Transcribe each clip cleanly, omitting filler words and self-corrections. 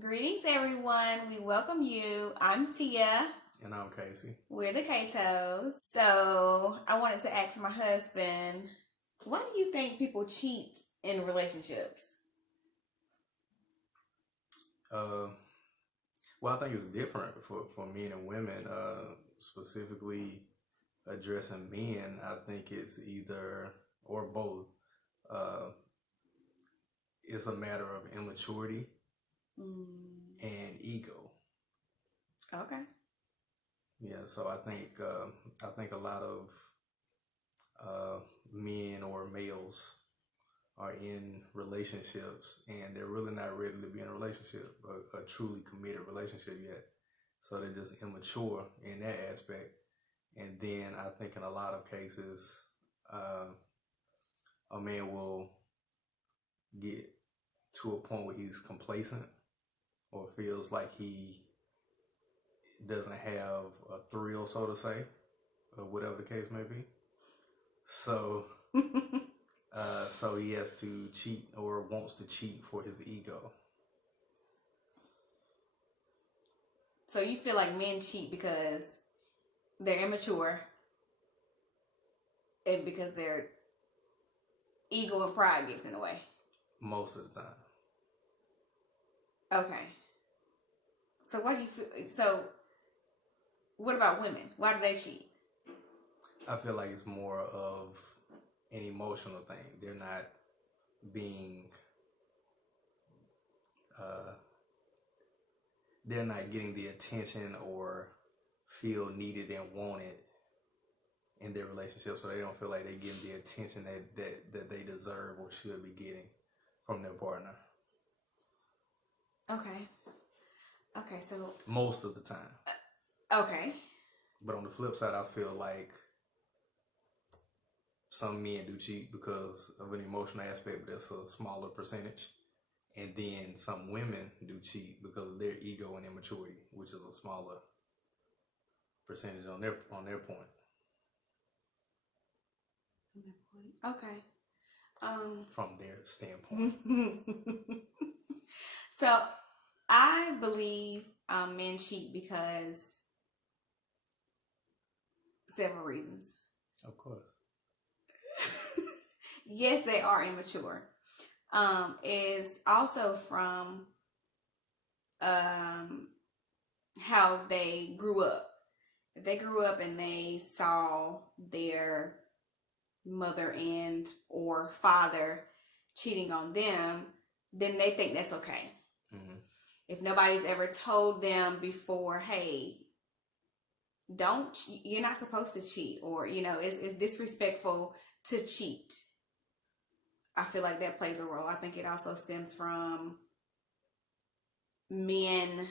Greetings, everyone. We welcome you. I'm Tia. And I'm Casey. We're the Catoes. So, I wanted to ask my husband, why do you think people cheat in relationships? Uh, well, I think it's different for men and women. Specifically addressing men, I think it's either or both. Uh, it's a matter of immaturity and ego. Okay. Yeah, so I think a lot of men or males are in relationships and they're really not ready to be in a relationship, a truly committed relationship yet. So they're just immature in that aspect. And then I think in a lot of cases, uh, a man will get to a point where he's complacent or feels like he doesn't have a thrill, so to say, or whatever the case may be. So, so he has to cheat or wants to cheat for his ego. So, you feel like men cheat because they're immature and because their ego and pride gets in the way? Most of the time. Okay. So, why do you feel? So, what about women? Why do they cheat? I feel like it's more of an emotional thing. They're not being, they're not getting the attention or feel needed and wanted in their relationship, so they don't feel like they're getting the attention that they deserve or should be getting from their partner. Okay. Okay, so. Most of the time. Okay. But on the flip side, I feel like some men do cheat because of an emotional aspect, but that's a smaller percentage. And then some women do cheat because of their ego and immaturity, which is a smaller percentage on their point. Okay. From their standpoint. So I believe men cheat because several reasons. Of course. Yes, they are immature. Is also from how they grew up. If they grew up and they saw their mother and or father cheating on them, then they think that's okay. Mm-hmm. If nobody's ever told them before, hey, you're not supposed to cheat, or it's disrespectful to cheat, I feel like that plays a role. I think it also stems from men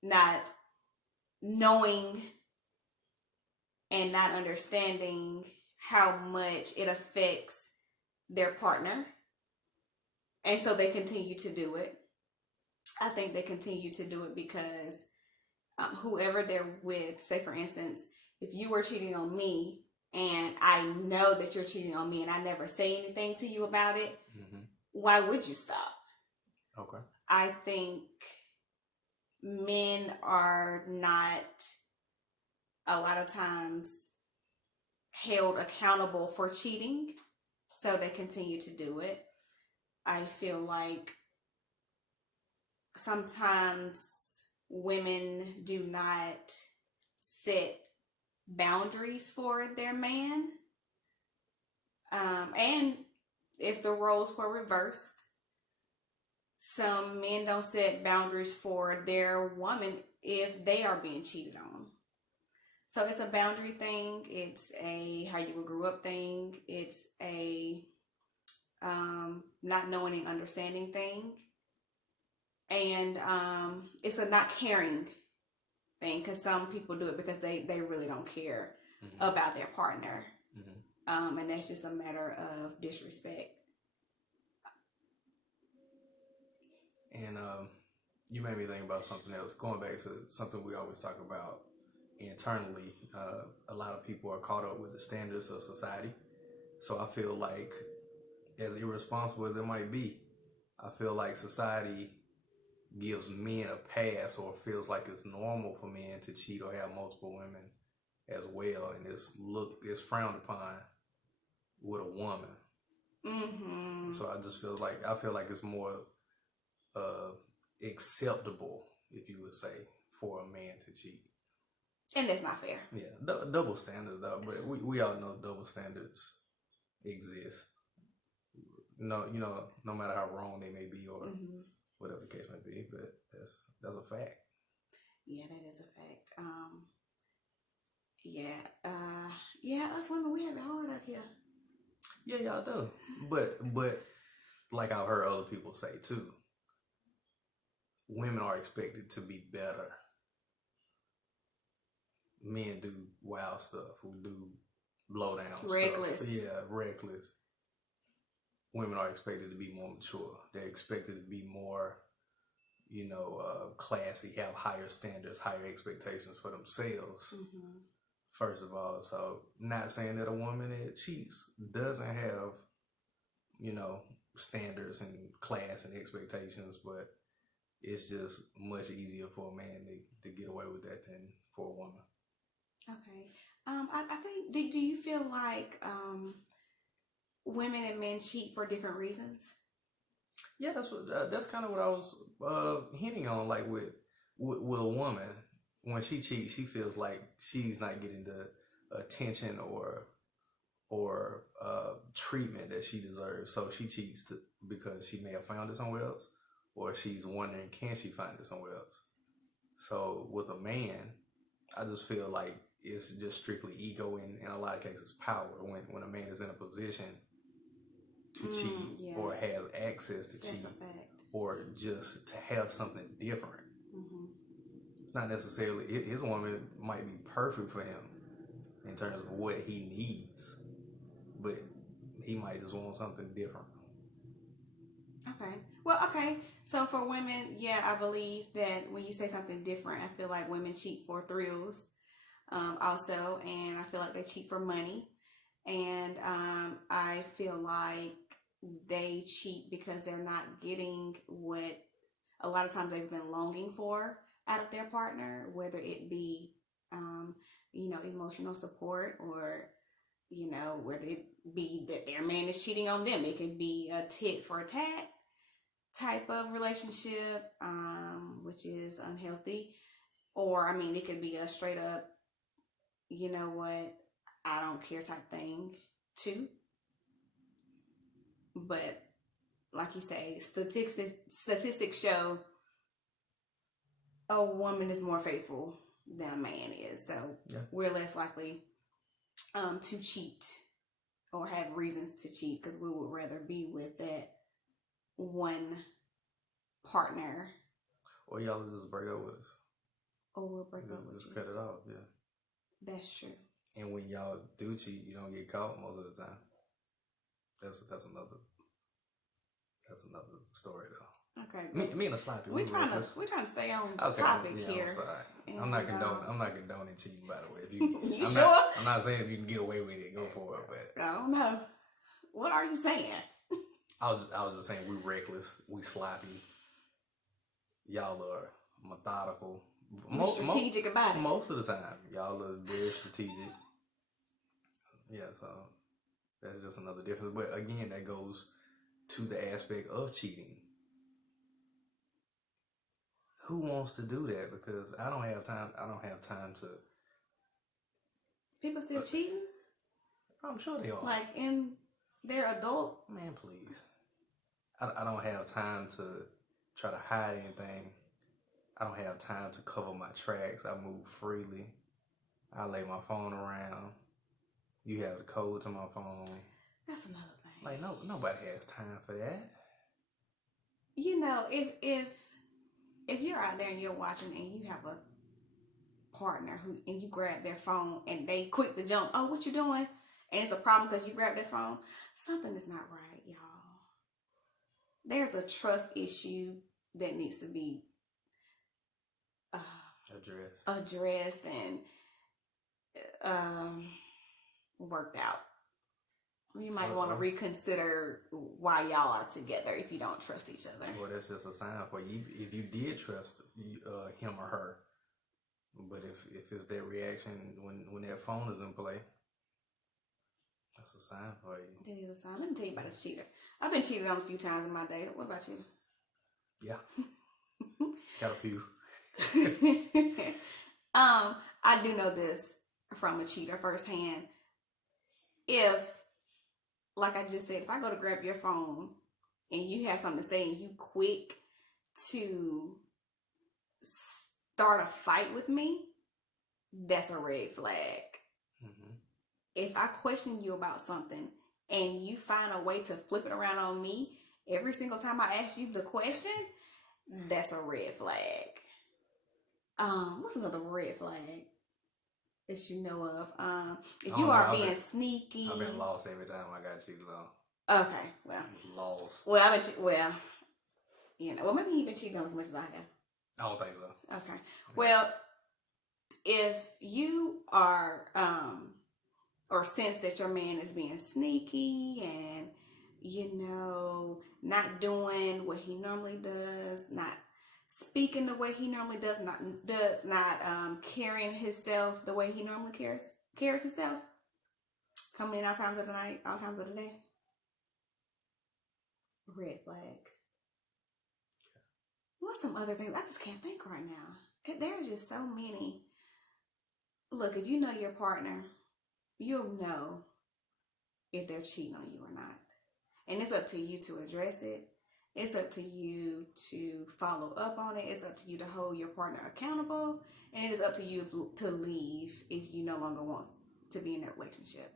not knowing and not understanding how much it affects their partner, and so they continue to do it. I think they continue to do it because whoever they're with, say for instance, if you were cheating on me and I know that you're cheating on me and I never say anything to you about it, why would you stop? Okay. I think men are not a lot of times held accountable for cheating, so they continue to do it. I feel like sometimes women do not set boundaries for their man. And if the roles were reversed, some men don't set boundaries for their woman if they are being cheated on. So it's a boundary thing. It's a how you grew up thing. It's a not knowing and understanding thing. And it's a not caring thing, because some people do it because they really don't care about their partner. And that's just a matter of disrespect. And you made me think about something else. Going back to something we always talk about internally, a lot of people are caught up with the standards of society. So I feel like, as irresponsible as it might be, I feel like society gives men a pass or feels like it's normal for men to cheat or have multiple women as well, and it's frowned upon with a woman. Mm-hmm. So I feel like it's more acceptable, if you would say, for a man to cheat. And that's not fair. Yeah, double standards though, but we all know double standards exist. No, no matter how wrong they may be or whatever the case may be, but that's a fact. Yeah, that is a fact. Us women, we have it hard out here. Yeah, y'all do. But like I've heard other people say too, women are expected to be better. Men do wild stuff, who do blow down reckless stuff. Yeah, reckless. Women are expected to be more mature. They're expected to be more, classy, have higher standards, higher expectations for themselves. First of all, so not saying that a woman that cheats doesn't have, standards and class and expectations, but it's just much easier for a man to get away with that than for a woman. Okay. I think, do you feel like women and men cheat for different reasons? Yeah, that's kind of what I was hinting on. Like with a woman, when she cheats, she feels like she's not getting the attention or treatment that she deserves. So she cheats because she may have found it somewhere else, or she's wondering, can she find it somewhere else? So with a man, I just feel like it's just strictly ego and in a lot of cases power. When a man is in a position to cheat or has access to cheat or just to have something different. It's not necessarily, his woman might be perfect for him in terms of what he needs, but he might just want something different. Okay. Well, okay. So for women, yeah, I believe that when you say something different, I feel like women cheat for thrills also, and I feel like they cheat for money. And I feel like they cheat because they're not getting what a lot of times they've been longing for out of their partner, whether it be, emotional support or, whether it be that their man is cheating on them. It could be a tit for tat type of relationship, which is unhealthy. Or, it could be a straight up, you know what, I don't care type thing too. But like you say, statistics show a woman is more faithful than a man is. So we're less likely to cheat or have reasons to cheat because we would rather be with that one partner. Or y'all just break up with us. Or we'll break up with just cut it off, yeah. That's true. And when y'all do cheat, you don't get caught most of the time. That's another story though. Okay. Me and a sloppy. We're trying to stay on topic here. I'm sorry. I'm not condoning cheating, by the way. If you sure? I'm not saying if you can get away with it, go for it. But I don't know. What are you saying? I was just saying we reckless, we sloppy. Y'all are methodical. Strategic about it. Most of the time, y'all are very strategic. Yeah, so that's just another difference. But again, that goes to the aspect of cheating. Who wants to do that? Because I don't have time. I don't have time to. People still cheating? I'm sure they are. Like in their adult? Man, please. I don't have time to try to hide anything. I don't have time to cover my tracks. I move freely. I lay my phone around. You have the code to my phone. That's another thing. Like nobody has time for that. If you're out there and you're watching and you have a partner and you grab their phone and they quick to jump, oh, what you doing? And it's a problem because you grabbed their phone. Something is not right, y'all. There's a trust issue that needs to be addressed and worked out. You might want to reconsider why y'all are together if you don't trust each other. Well, that's just a sign for you. If you did trust him or her, but if it's that reaction when that phone is in play, that's a sign for you. That is a sign. Let me tell you about a cheater. I've been cheated on a few times in my day. What about you? Yeah, got a few. I do know this from a cheater firsthand. If, like I just said, if I go to grab your phone and you have something to say and you quick to start a fight with me, that's a red flag. Mm-hmm. If I question you about something and you find a way to flip it around on me every single time I ask you the question, that's a red flag. What's another red flag that you know of? If you are being sneaky. I've been lost every time I got cheated on. Okay, well. Lost. Well, well, maybe you've been cheated on as much as I have. I don't think so. Okay. Well, if you are, or sense that your man is being sneaky and, not doing what he normally does, not speaking the way he normally does not carrying himself the way he normally carries himself, coming in all times of the night, all times of the day, red flag. What's some other things? I just can't think right now. There are just so many. Look, if you know your partner, you'll know if they're cheating on you or not. And it's up to you to address it. It's up to you to follow up on it. It's up to you to hold your partner accountable. And it is up to you to leave if you no longer want to be in that relationship.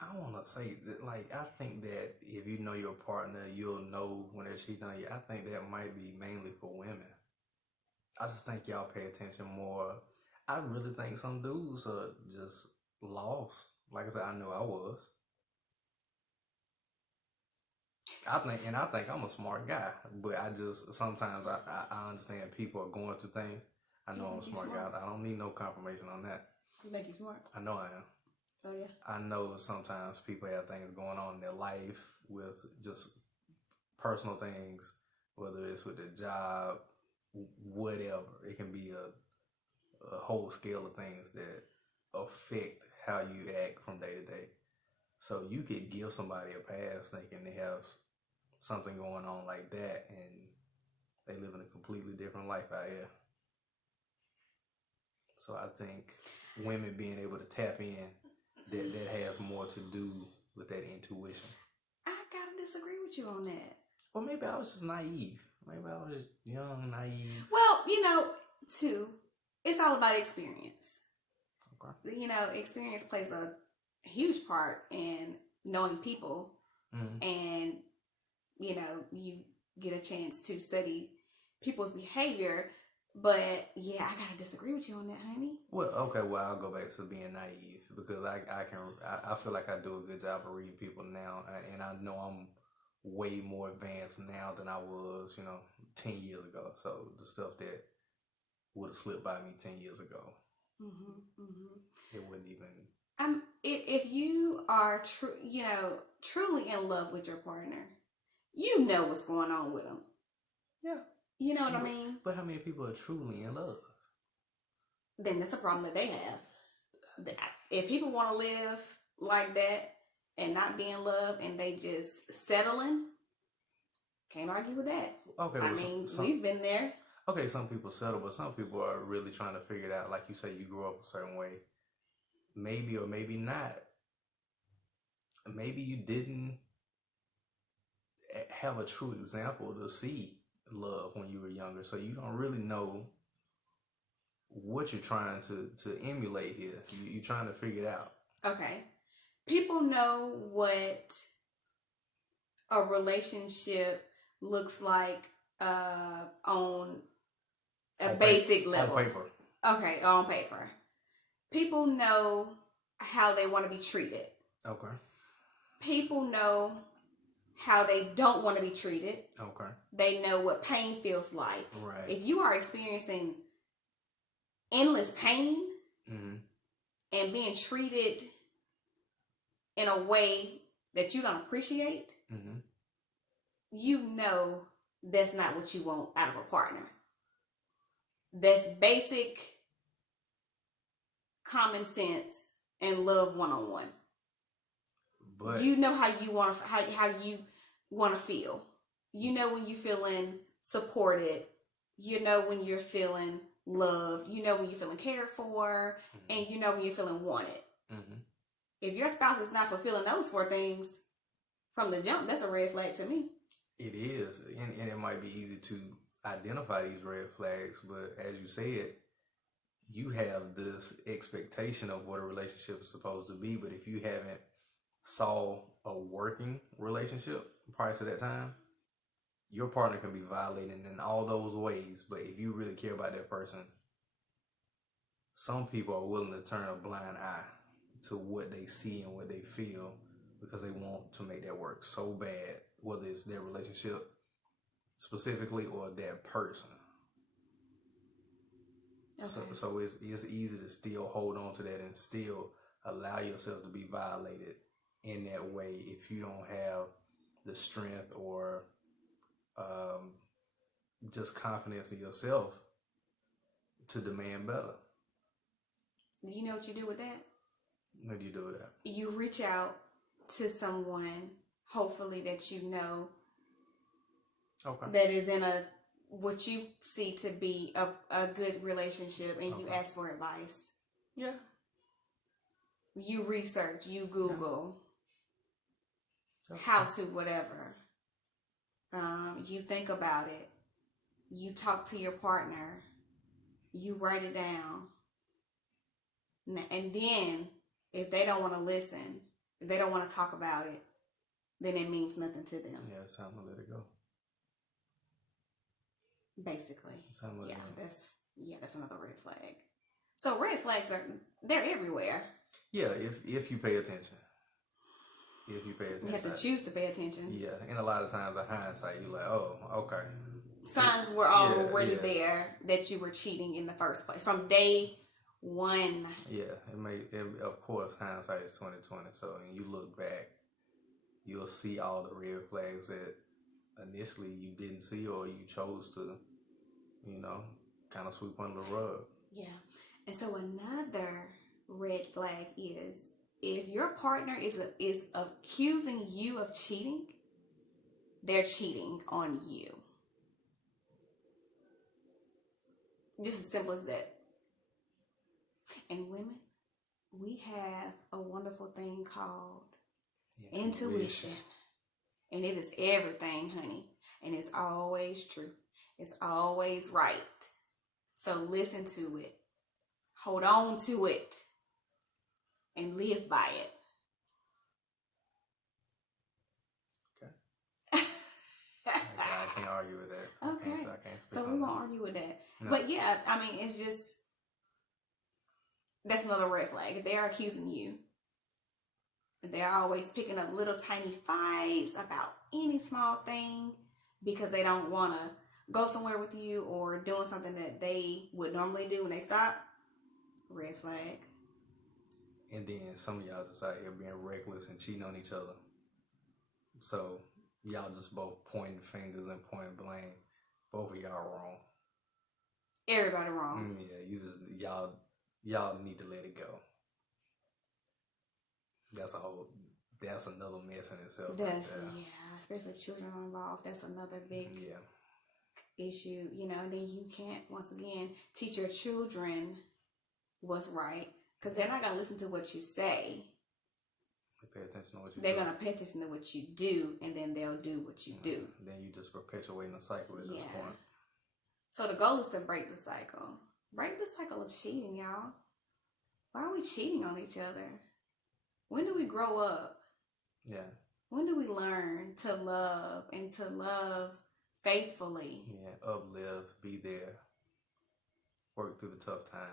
I want to say that, I think that if you know your partner, you'll know when they're cheating on you. I think that might be mainly for women. I just think y'all pay attention more. I really think some dudes are just lost. Like I said, I know I was. I think I'm a smart guy, but I just sometimes I understand people are going through things. I know I'm a smart guy. I don't need no confirmation on that. You think you're smart? I know I am. Oh yeah. I know sometimes people have things going on in their life with just personal things, whether it's with their job, whatever. It can be a whole scale of things that affect how you act from day to day. So you could give somebody a pass thinking they have something going on like that, and they live in a completely different life out here. So I think women being able to tap in, that has more to do with that intuition. I gotta disagree with you on that. Well, maybe I was just naive. Maybe I was young, naive. Well, too, it's all about experience. Okay. Experience plays a huge part in knowing people. Mm-hmm. And, you get a chance to study people's behavior. But, yeah, I got to disagree with you on that, honey. Well, okay, I'll go back to being naive because I feel like I do a good job of reading people now. And I know I'm way more advanced now than I was, 10 years ago. So the stuff that would have slipped by me 10 years ago, it wouldn't even. If you are truly in love with your partner, you know what's going on with them. Yeah. You know what I mean? But how many people are truly in love? Then that's a problem that they have. If people want to live like that and not be in love and they just settling, can't argue with that. Okay, we've been there. Okay, some people settle, but some people are really trying to figure it out. Like you say, you grew up a certain way. Maybe or maybe not. Maybe you didn't have a true example to see love when you were younger, so you don't really know what you're trying to emulate here. You're trying to figure it out. Okay. People know what a relationship looks like on a basic level. On paper. Okay, on paper. People know how they want to be treated. Okay. People know how they don't want to be treated. Okay. They know what pain feels like. Right. If you are experiencing endless pain and being treated in a way that you don't appreciate, you know that's not what you want out of a partner. That's basic common sense and love one-on-one. But you know how you want to feel. You know when you're feeling supported. You know when you're feeling loved. You know when you're feeling cared for, and you know when you're feeling wanted. If your spouse is not fulfilling those four things from the jump, that's a red flag to me. It is, and it might be easy to identify these red flags, but as you said, you have this expectation of what a relationship is supposed to be, but if you haven't saw a working relationship prior to that time, your partner can be violating in all those ways. But if you really care about that person, some people are willing to turn a blind eye to what they see and what they feel because they want to make that work so bad, whether it's their relationship specifically or that person. Okay. So it's easy to still hold on to that and still allow yourself to be violated in that way if you don't have the strength or just confidence in yourself to demand better. You know what you do with that? What do you do with that? You reach out to someone, hopefully that you know, that is in what you see to be a good relationship, and you ask for advice. Yeah. You research, you Google, how to whatever. You think about it. You talk to your partner. You write it down. And then, if they don't want to listen, if they don't want to talk about it, then it means nothing to them. Yeah, it's time to let it go. Basically. That's another red flag. So red flags they're everywhere. Yeah, if you pay attention. If you pay attention. You have to choose to pay attention. Yeah, and a lot of times in hindsight, you're like, oh, okay. Signs were already there that you were cheating in the first place from day one. Yeah, of course, hindsight is 20/20. So when you look back, you'll see all the red flags that initially you didn't see or you chose to, kind of sweep under the rug. Yeah, and so another red flag is if your partner is accusing you of cheating, they're cheating on you. Just as simple as that. And women, we have a wonderful thing called intuition. And it is everything, honey. And it's always true. It's always right. So listen to it. Hold on to it. And live by it. Okay. I can't argue with that. Okay. I can't speak so we won't argue with that. No. But yeah, it's just, that's another red flag. If they are accusing you, they're always picking up little tiny fights about any small thing because they don't want to go somewhere with you or doing something that they would normally do when they stop. Red flag. And then some of y'all just out here being reckless and cheating on each other. So y'all just both pointing fingers and pointing blame. Both of y'all wrong. Everybody wrong. Yeah, y'all need to let it go. That's another mess in itself. Especially if children are involved. That's another big issue. And then you can't, once again, teach your children what's right, because they're not going to listen to what you say. They pay attention to what you do. They're going to pay attention to what you do, and then they'll do what you do. Then you just perpetuating the cycle at this point. So the goal is to break the cycle. Break the cycle of cheating, y'all. Why are we cheating on each other? When do we grow up? Yeah. When do we learn to love and to love faithfully? Yeah, uplift, be there, work through the tough times.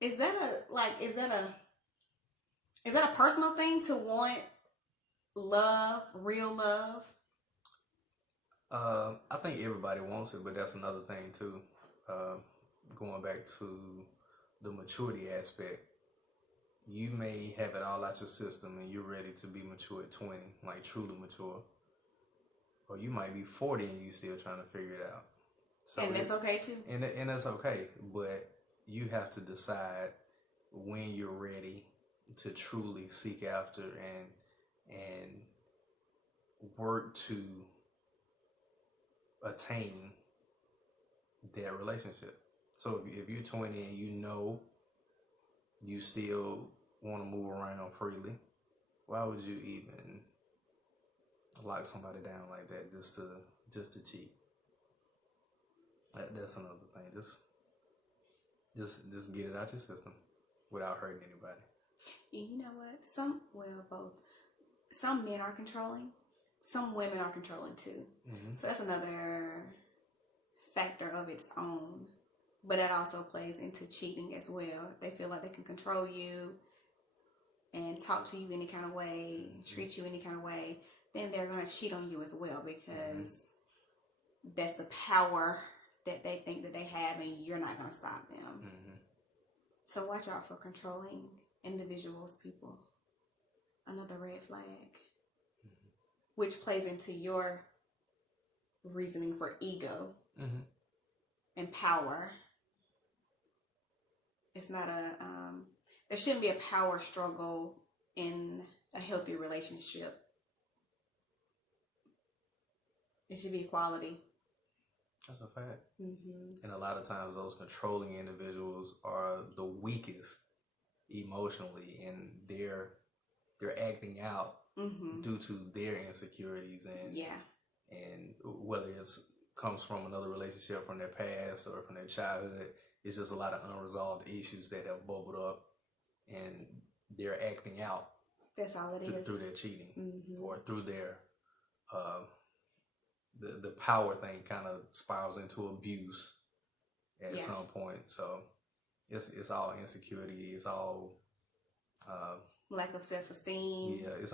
Is that a personal thing to want love, real love? I think everybody wants it, but that's another thing too. Going back to the maturity aspect, you may have it all out your system and you're ready to be mature at 20, like truly mature. Or you might be 40 and you still trying to figure it out. So and that's okay too. And that's okay. But you have to decide when you're ready to truly seek after and work to attain that relationship. So if you're 20 and you know you still want to move around freely, why would you even lock somebody down like that just to cheat? That's another thing. Just get it out your system without hurting anybody. You know what? Both. Some men are controlling. Some women are controlling too. Mm-hmm. So that's another factor of its own. But that also plays into cheating as well. They feel like they can control you and talk to you any kind of way, treat you any kind of way. Then they're going to cheat on you as well because that's the power that they think that they have, and you're not going to stop them. Mm-hmm. So watch out for controlling individuals, people. Another red flag, which plays into your reasoning for ego and power. It's not there shouldn't be a power struggle in a healthy relationship. It should be equality. That's a fact. Mm-hmm. And a lot of times those controlling individuals are the weakest emotionally, and they're acting out due to their insecurities and whether it's comes from another relationship from their past or from their childhood. It's just a lot of unresolved issues that have bubbled up, and they're acting out. That's all it is. Through their cheating or through their the power thing kind of spirals into abuse at some point. So it's all insecurity. It's all lack of self-esteem. Yeah, it's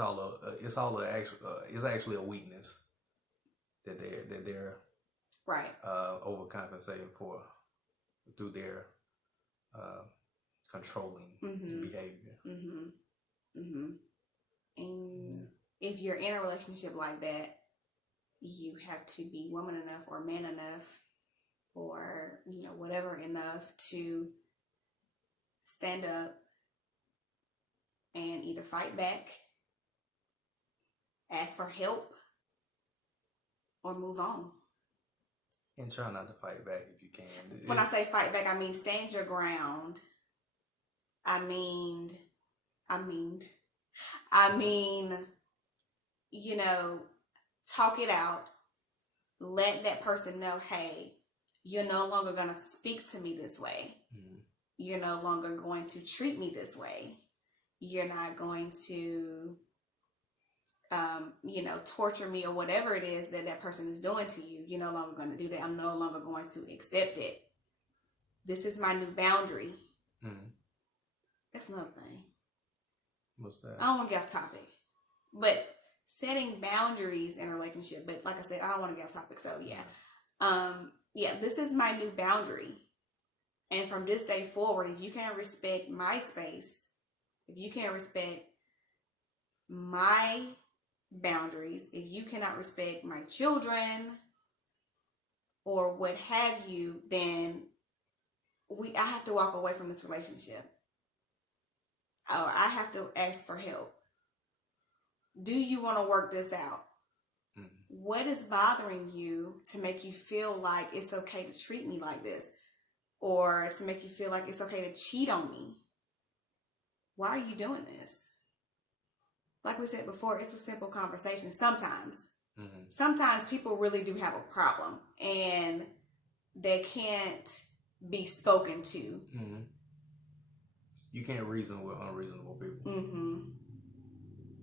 actually a weakness that they're right overcompensating for through their controlling behavior. And if you're in a relationship like that, you have to be woman enough or man enough or whatever enough to stand up and either fight back, ask for help, or move on. And try not to fight back if you can. When I say fight back, I mean stand your ground. I mean, talk it out. Let that person know, hey, you're no longer going to speak to me this way. You're no longer going to treat me this way. You're not going to, torture me or whatever it is that person is doing to you. You're no longer going to do that. I'm no longer going to accept it. This is my new boundary. That's another thing. What's that? I don't want to get off topic. But setting boundaries in a relationship. But like I said, I don't want to get off topic. So yeah. This is my new boundary. And from this day forward, if you can't respect my space, if you can't respect my boundaries, if you cannot respect my children or what have you, then I have to walk away from this relationship. Or I have to ask for help. Do you want to work this out? What is bothering you to make you feel like it's okay to treat me like this? Or to make you feel like it's okay to cheat on me? Why are you doing this? Like we said before, it's a simple conversation. Sometimes people really do have a problem and they can't be spoken to. You can't reason with unreasonable people.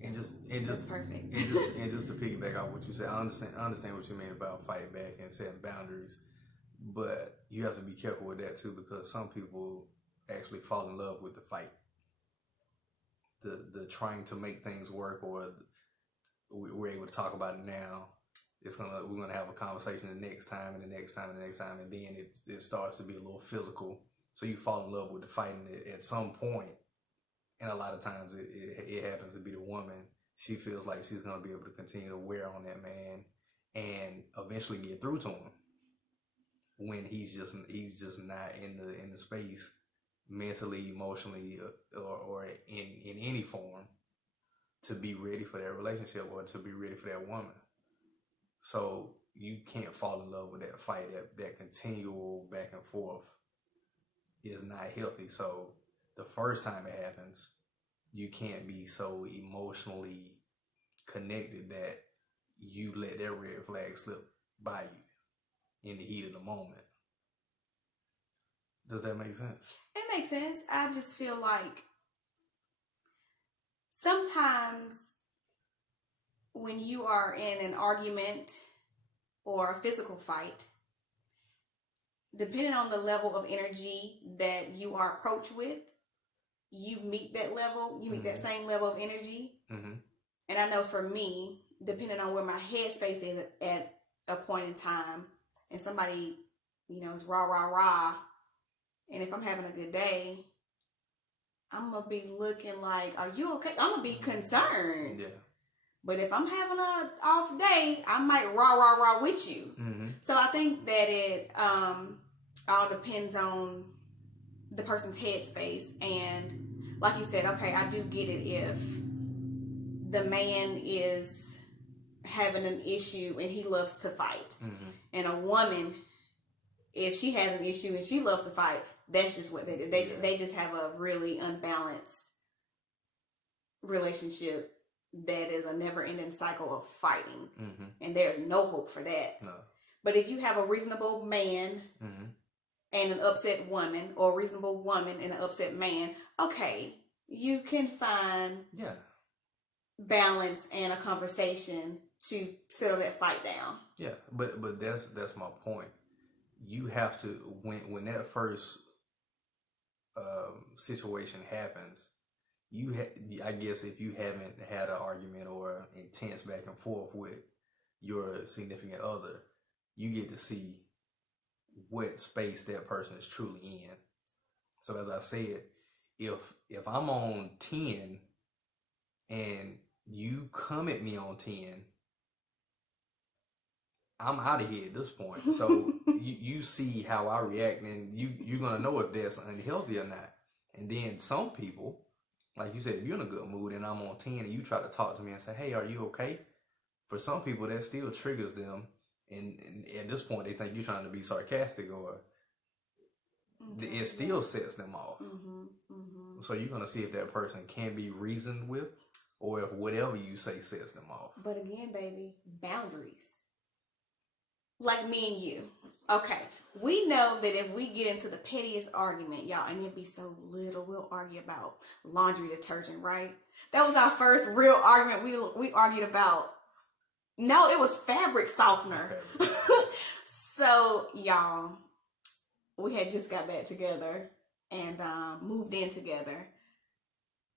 And just perfect. and just to piggyback off what you said, I understand what you mean about fighting back and setting boundaries, but you have to be careful with that too, because some people actually fall in love with the fight, the trying to make things work, or we're able to talk about it now. We're gonna have a conversation the next time, and the next time, and the next time, and then it starts to be a little physical. So you fall in love with the fighting at some point. And a lot of times it happens to be the woman. She feels like she's going to be able to continue to wear on that man and eventually get through to him when he's just not in the space mentally, emotionally, or in any form to be ready for that relationship or to be ready for that woman. So you can't fall in love with that fight. That continual back and forth is not healthy. So the first time it happens, you can't be so emotionally connected that you let that red flag slip by you in the heat of the moment. Does that make sense? It makes sense. I just feel like sometimes when you are in an argument or a physical fight, depending on the level of energy that you are approached with, you meet that level, you meet that same level of energy. And I know for me, depending on where my headspace is at a point in time, and somebody, is rah, and if I'm having a good day, I'm going to be looking like, are you okay? I'm going to be concerned. Yeah. But if I'm having an off day, I might rah with you. So I think that it all depends on the person's headspace. And like you said, okay, I do get it if the man is having an issue and he loves to fight. And a woman, if she has an issue and she loves to fight, that's just what they do. They just have a really unbalanced relationship that is a never-ending cycle of fighting. And there's no hope for that. No. But if you have a reasonable man and an upset woman, or a reasonable woman and an upset man, okay, you can find balance and a conversation to settle that fight down. Yeah, but that's my point. You have to, when that first situation happens, I guess if you haven't had an argument or intense back and forth with your significant other, you get to see what space that person is truly in. So as I said, if I'm on 10 and you come at me on 10, I'm out of here at this point. So you see how I react, and you're gonna know if that's unhealthy or not. And then some people, like you said, if you're in a good mood and I'm on 10 and you try to talk to me and say, hey, are you okay? For some people, that still triggers them. And at this point, they think you're trying to be sarcastic, or it still sets them off. So you're going to see if that person can be reasoned with, or if whatever you say sets them off. But again, baby, boundaries. Like me and you. Okay. We know that if we get into the pettiest argument, y'all, and it'd be so little, we'll argue about laundry detergent, right? That was our first real argument. We argued about, no, it was fabric softener. So, y'all, we had just got back together and moved in together.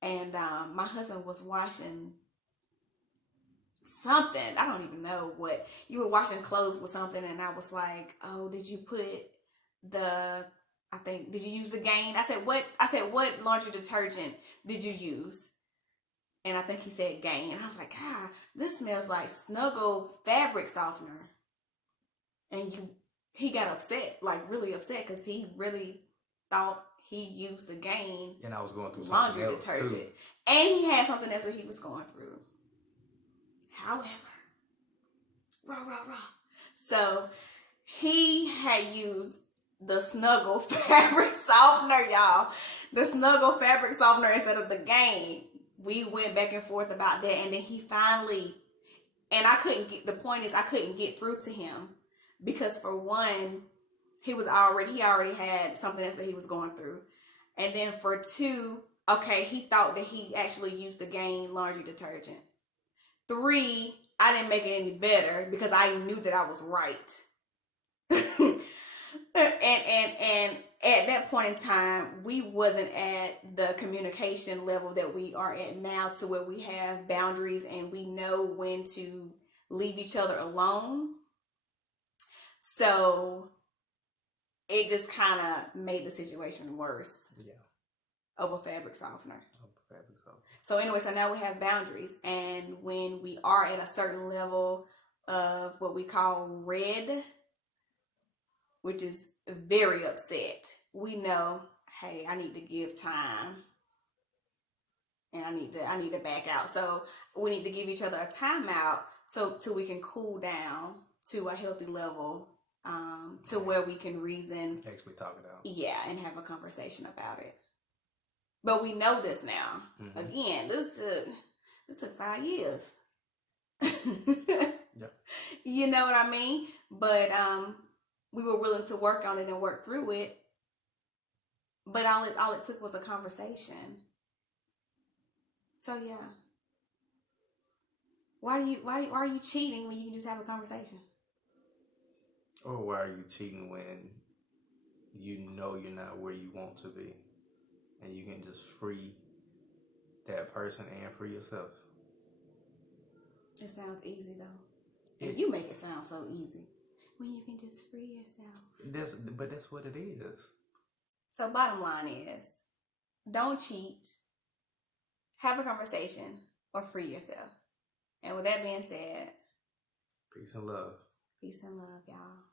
And my husband was washing something. I don't even know what. You were washing clothes with something, and I was like, oh, did you put did you use the Gain? I said, what laundry detergent did you use? And I think he said Gain. And I was like, God, this smells like Snuggle fabric softener. And he got upset, like really upset, because he really thought he used the Gain. And I was going through laundry something else detergent too. And he had something else that he was going through. However, so he had used the Snuggle fabric softener, y'all. The Snuggle fabric softener instead of the Gain. We went back and forth about that, and then he finally, and I couldn't get through to him, because for one, he already had something else that he was going through. And then for two, okay, he thought that he actually used the Gain laundry detergent. 3, I didn't make it any better because I knew that I was right. and at that point in time, we wasn't at the communication level that we are at now, to where we have boundaries and we know when to leave each other alone. So it just kind of made the situation worse. Yeah. Over fabric softener. So anyway, so now we have boundaries, and when we are at a certain level of what we call red, which is very upset, we know, hey, I need to give time, and I need to back out. So we need to give each other a timeout so we can cool down to a healthy level, to where we can reason, actually talk it out. Yeah, and have a conversation about it. But we know this now. Mm-hmm. Again, this took 5 years. Yep. You know what I mean? But we were willing to work on it and work through it. But all it took was a conversation. So yeah. Why are you cheating when you can just have a conversation? Or why are you cheating when you know you're not where you want to be, and you can just free that person and free yourself? It sounds easy though. And you make it sound so easy. When you can just free yourself. But that's what it is. So bottom line is, don't cheat. Have a conversation or free yourself. And with that being said, peace and love. Peace and love, y'all.